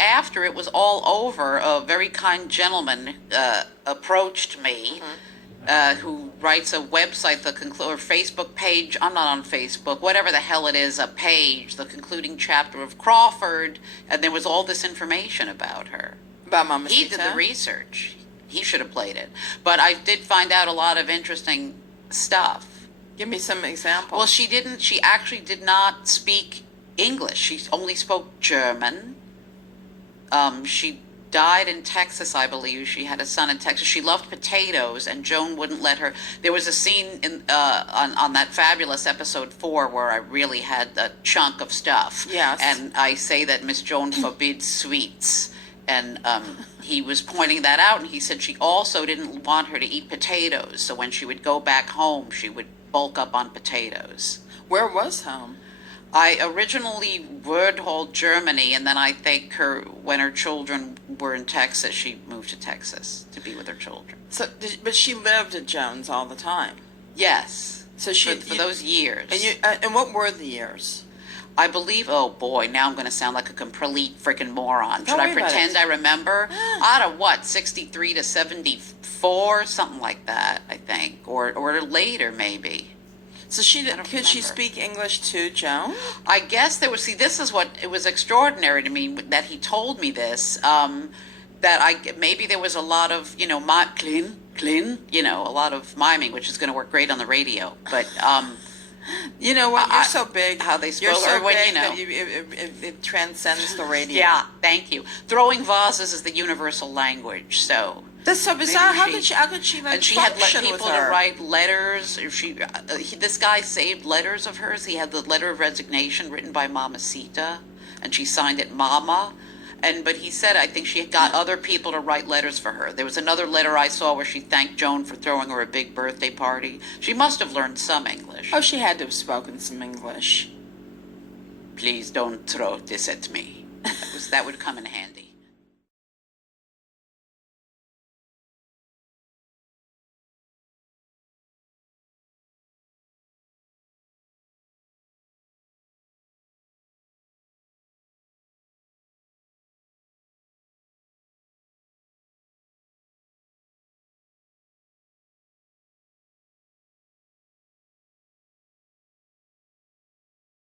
after it was all over, a very kind gentleman approached me, who writes a website, or Facebook page. I'm not on Facebook, whatever the hell it is, a page, the concluding chapter of Crawford, and there was all this information about her. About Mamacita? He did the research. He should have played it. But I did find out a lot of interesting stuff. Give me some examples. Well, she actually did not speak English. She only spoke German. She died in Texas, I believe. She had a son in Texas. She loved potatoes, and Joan wouldn't let her. There was a scene on that fabulous episode 4 where I really had a chunk of stuff. Yes. And I say that Miss Joan forbids sweets. And he was pointing that out, and he said she also didn't want her to eat potatoes. So when she would go back home, she would bulk up on potatoes. Where was home? I originally Wordhold, Germany, and then I think when her children were in Texas, she moved to Texas to be with her children. So, but she lived at Joan's all the time. Yes. So she for those years. And what were the years? I believe. Oh boy, now I'm going to sound like a complete freaking moron. Should I pretend I remember? Out of what, 63 to 74, something like that, I think, or later maybe. So could she speak English too, Joan? I guess there was. See, this is what it was extraordinary to me that he told me this. That maybe there was a lot of a lot of miming, which is going to work great on the radio. But you know what? You're so big. How they spoke. You're so big that it transcends the radio. Yeah, thank you. Throwing vases is the universal language. So. That's so bizarre. How could she and she had people to write letters. This guy saved letters of hers. He had the letter of resignation written by Mamacita, and she signed it Mama. But he said, I think she got other people to write letters for her. There was another letter I saw where she thanked Joan for throwing her a big birthday party. She must have learned some English. Oh, she had to have spoken some English. Please don't throw this at me. That would come in handy.